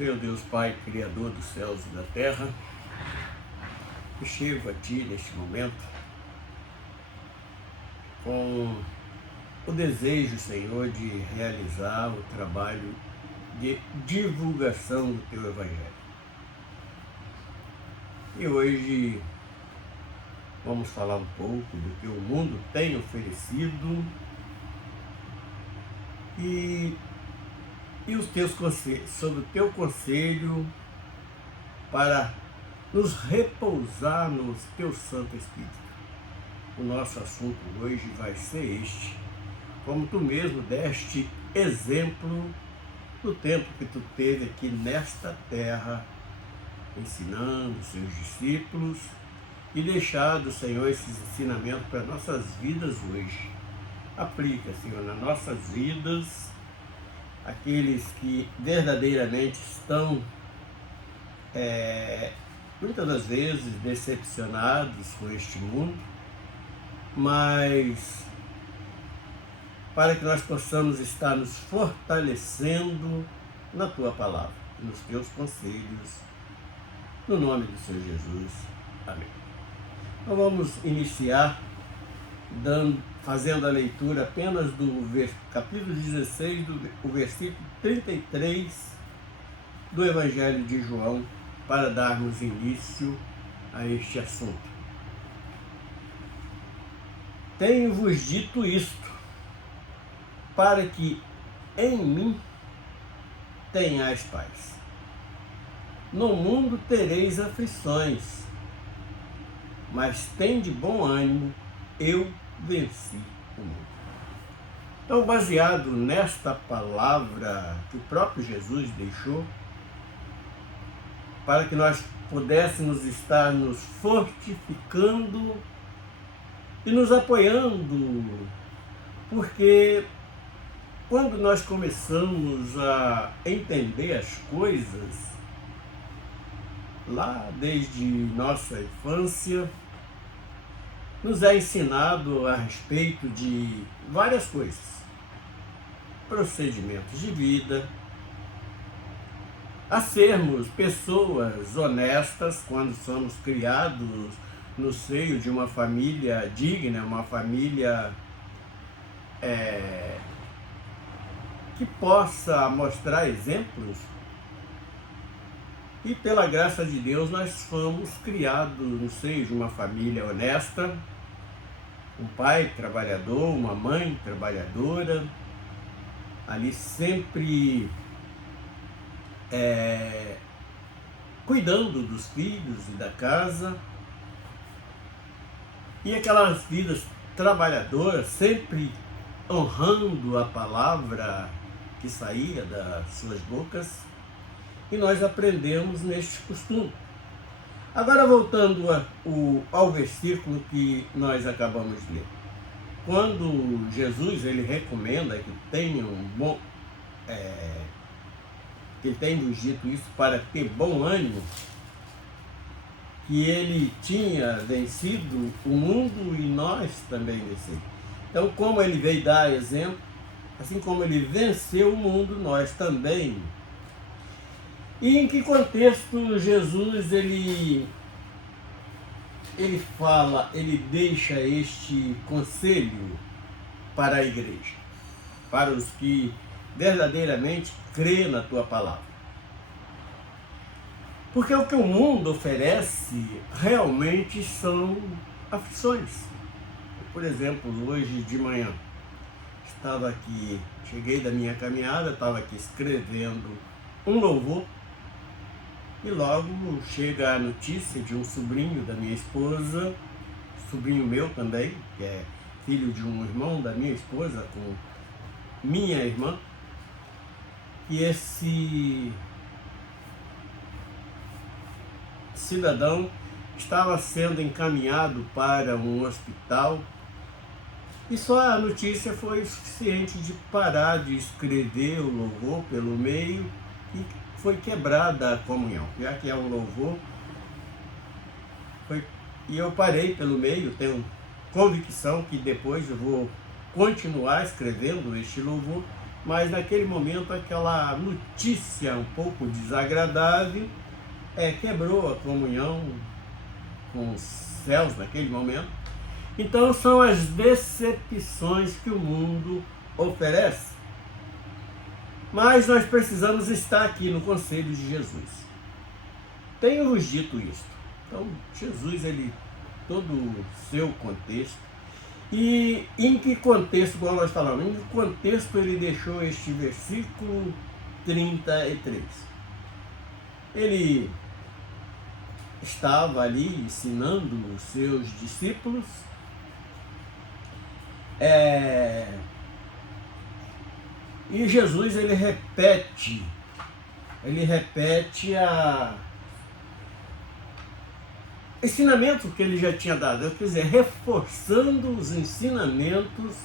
Senhor Deus Pai, Criador dos céus e da terra, eu chego a Ti neste momento com o desejo, Senhor, de realizar o trabalho de divulgação do Teu Evangelho. E hoje vamos falar um pouco do que o mundo tem oferecido e os teus conselhos, sobre o teu conselho para nos repousar no teu Santo Espírito. O nosso assunto hoje vai ser este, como tu mesmo deste exemplo no tempo que tu teve aqui nesta terra, ensinando os seus discípulos e deixado, Senhor, esses ensinamentos para nossas vidas hoje. Aplica, Senhor, nas nossas vidas, aqueles que verdadeiramente estão, muitas das vezes, decepcionados com este mundo, mas para que nós possamos estar nos fortalecendo na Tua palavra, nos Teus conselhos, no nome do Senhor Jesus. Amém. Então vamos iniciar fazendo a leitura apenas do capítulo 16, o versículo 33 do Evangelho de João, para darmos início a este assunto. Tenho-vos dito isto, para que em mim tenhais paz. No mundo tereis aflições, mas tende bom ânimo, eu venci o mundo. Então, baseado nesta palavra que o próprio Jesus deixou, para que nós pudéssemos estar nos fortificando e nos apoiando, porque quando nós começamos a entender as coisas, lá desde nossa infância, nos é ensinado a respeito de várias coisas, procedimentos de vida, a sermos pessoas honestas quando somos criados no seio de uma família digna, uma família que possa mostrar exemplos. E pela graça de Deus nós fomos criados no seio de uma família honesta, um pai trabalhador, uma mãe trabalhadora, ali sempre cuidando dos filhos e da casa, e aquelas vidas trabalhadoras sempre honrando a palavra que saía das suas bocas, e nós aprendemos neste costume. Agora, voltando ao versículo que nós acabamos de ler. Quando Jesus ele recomenda que tenham que ele tem nos dito isso para ter bom ânimo, que ele tinha vencido o mundo e nós também vencemos. Então, como ele veio dar exemplo, assim como ele venceu o mundo, nós também. E em que contexto Jesus ele fala, ele deixa este conselho para a igreja, para os que verdadeiramente crê na tua palavra? Porque o que o mundo oferece realmente são aflições. Por exemplo, hoje de manhã, cheguei da minha caminhada, estava aqui escrevendo um louvor, e logo chega a notícia de um sobrinho da minha esposa, sobrinho meu também, que é filho de um irmão da minha esposa com minha irmã, e esse cidadão estava sendo encaminhado para um hospital, e só a notícia foi suficiente de parar de escrever o louvor pelo meio, e foi quebrada a comunhão, já que é um louvor, e eu parei pelo meio. Tenho convicção que depois eu vou continuar escrevendo este louvor, mas naquele momento aquela notícia um pouco desagradável quebrou a comunhão com os céus naquele momento. Então são as decepções que o mundo oferece. Mas nós precisamos estar aqui no conselho de Jesus. Tenho-vos dito isto. Então Jesus, todo o seu contexto, e em que contexto, igual nós falamos, em que contexto ele deixou este versículo 33? Ele estava ali ensinando os seus discípulos, e Jesus ele repete ensinamento que ele já tinha dado, quer dizer, reforçando os ensinamentos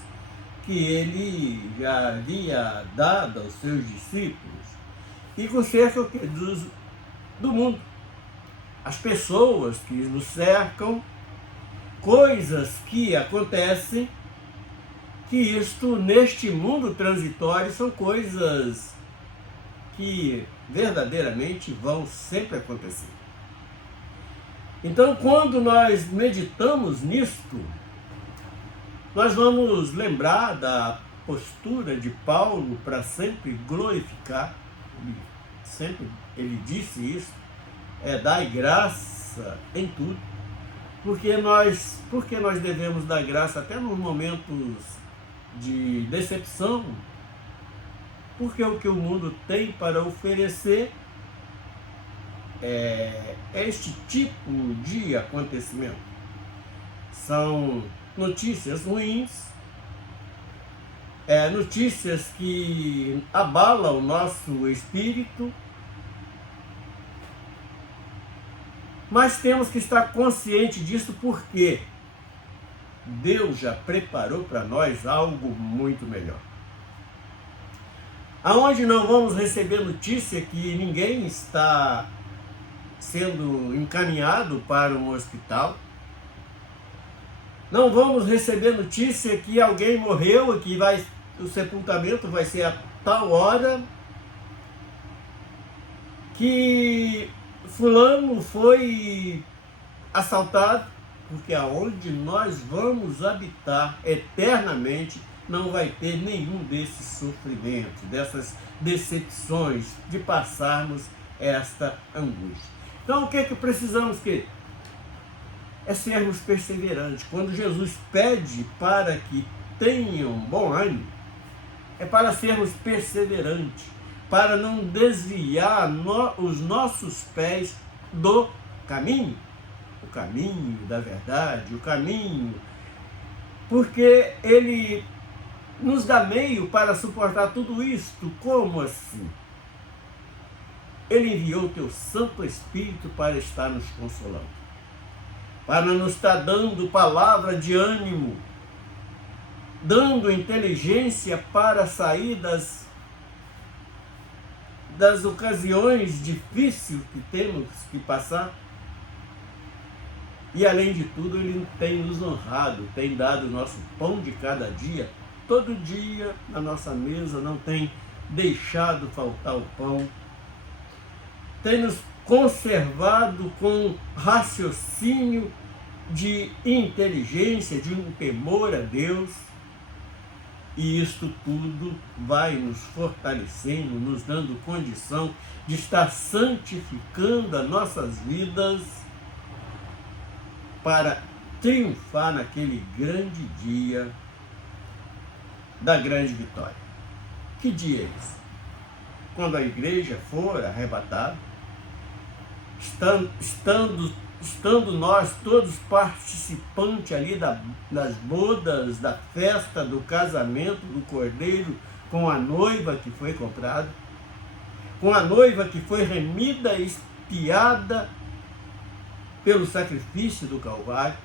que ele já havia dado aos seus discípulos e com cerca do mundo, as pessoas que nos cercam, coisas que acontecem, que isto neste mundo transitório são coisas que verdadeiramente vão sempre acontecer. Então, quando nós meditamos nisto, nós vamos lembrar da postura de Paulo para sempre glorificar, ele disse isso, dai graça em tudo, porque nós devemos dar graça até nos momentos de decepção, porque o que o mundo tem para oferecer é este tipo de acontecimento. São notícias ruins, notícias que abalam o nosso espírito, mas temos que estar consciente disso porque Deus já preparou para nós algo muito melhor. Aonde não vamos receber notícia que ninguém está sendo encaminhado para um hospital, não vamos receber notícia que alguém morreu, que o sepultamento vai ser a tal hora, que fulano foi assaltado, porque aonde nós vamos habitar eternamente não vai ter nenhum desses sofrimentos, dessas decepções, de passarmos esta angústia. Então o que precisamos que? É sermos perseverantes. Quando Jesus pede para que tenham bom ânimo, é para sermos perseverantes, para não desviar os nossos pés do caminho, o caminho da verdade, o caminho, porque Ele nos dá meio para suportar tudo isto. Como assim? Ele enviou o teu Santo Espírito para estar nos consolando, para nos estar dando palavra de ânimo, dando inteligência para sair das ocasiões difíceis que temos que passar. E além de tudo, Ele tem nos honrado, tem dado o nosso pão de cada dia, todo dia na nossa mesa, não tem deixado faltar o pão, tem nos conservado com raciocínio de inteligência, de um temor a Deus, e isto tudo vai nos fortalecendo, nos dando condição de estar santificando as nossas vidas para triunfar naquele grande dia da grande vitória. Que dia é esse? Quando a igreja for arrebatada, estando nós todos participantes ali das bodas, da festa, do casamento do Cordeiro, com a noiva que foi comprada, com a noiva que foi remida, expiada pelo sacrifício do Calvário,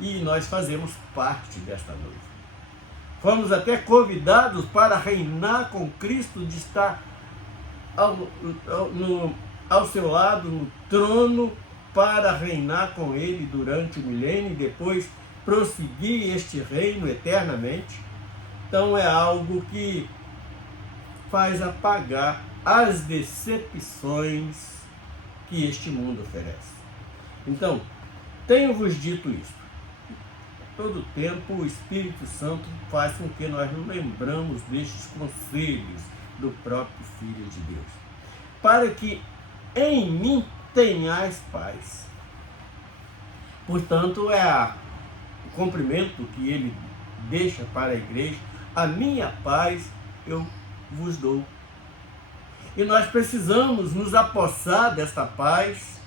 e nós fazemos parte desta noiva. Fomos até convidados para reinar com Cristo, de estar ao seu lado no trono, para reinar com Ele durante o milênio e depois prosseguir este reino eternamente. Então é algo que faz apagar as decepções que este mundo oferece. Então, tenho-vos dito isto. Todo tempo o Espírito Santo faz com que nós nos lembramos destes conselhos do próprio Filho de Deus, para que em mim tenhais paz. Portanto, é o cumprimento que ele deixa para a igreja: a minha paz eu vos dou. E nós precisamos nos apossar desta paz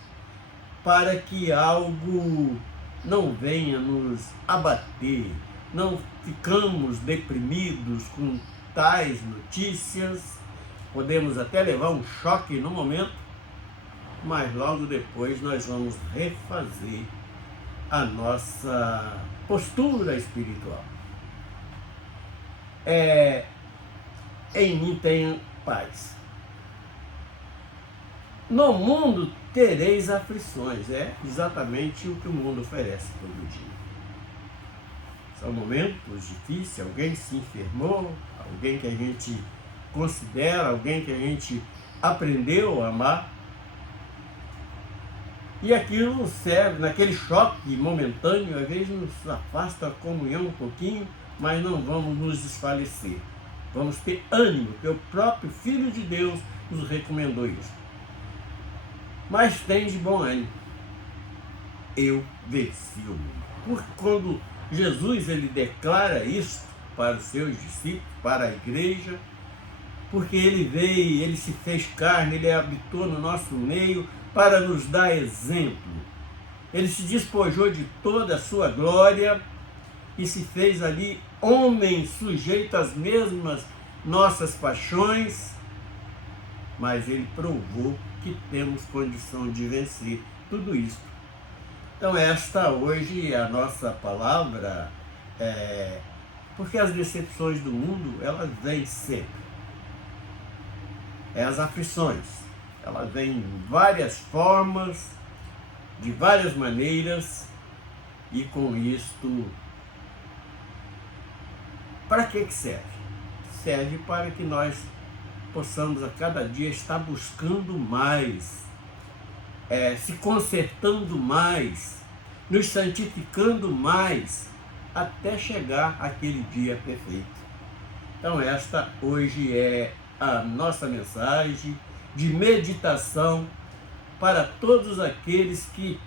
para que algo não venha nos abater, não ficamos deprimidos com tais notícias. Podemos até levar um choque no momento, mas logo depois nós vamos refazer a nossa postura espiritual. Em mim tenham paz. No mundo tereis aflições. É exatamente o que o mundo oferece todo dia. São momentos difíceis, alguém se enfermou, alguém que a gente considera, alguém que a gente aprendeu a amar. E aquilo serve, naquele choque momentâneo, às vezes nos afasta a comunhão um pouquinho, mas não vamos nos desfalecer. Vamos ter ânimo, porque o próprio Filho de Deus nos recomendou isso. Mas tem de bom ânimo. Eu venci o mundo. Porque quando Jesus ele declara isso para os seus discípulos, para a igreja, porque ele veio, ele se fez carne, ele habitou no nosso meio para nos dar exemplo. Ele se despojou de toda a sua glória e se fez ali homem sujeito às mesmas nossas paixões, mas ele provou que temos condição de vencer tudo isso. Então esta hoje é a nossa palavra, porque as decepções do mundo, elas vêm sempre. As aflições, elas vêm em várias formas, de várias maneiras, e com isto, para que serve? Serve para que nós possamos a cada dia estar buscando mais, se consertando mais, nos santificando mais, até chegar aquele dia perfeito. Então esta hoje é a nossa mensagem de meditação para todos aqueles que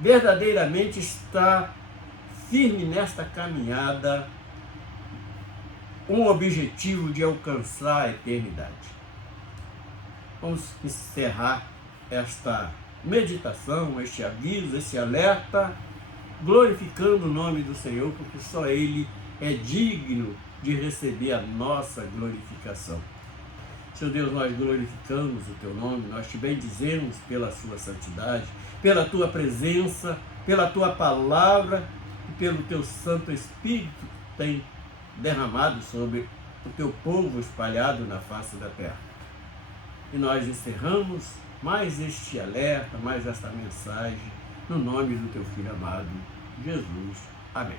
verdadeiramente está firme nesta caminhada, um objetivo de alcançar a eternidade. Vamos encerrar esta meditação, este aviso, esse alerta, glorificando o nome do Senhor, porque só Ele é digno de receber a nossa glorificação. Senhor Deus, nós glorificamos o Teu nome, nós Te bendizemos pela Sua santidade, pela Tua presença, pela Tua palavra e pelo Teu Santo Espírito que tem derramado sobre o Teu povo espalhado na face da terra. E nós encerramos mais este alerta, mais esta mensagem, no nome do Teu Filho amado, Jesus. Amém.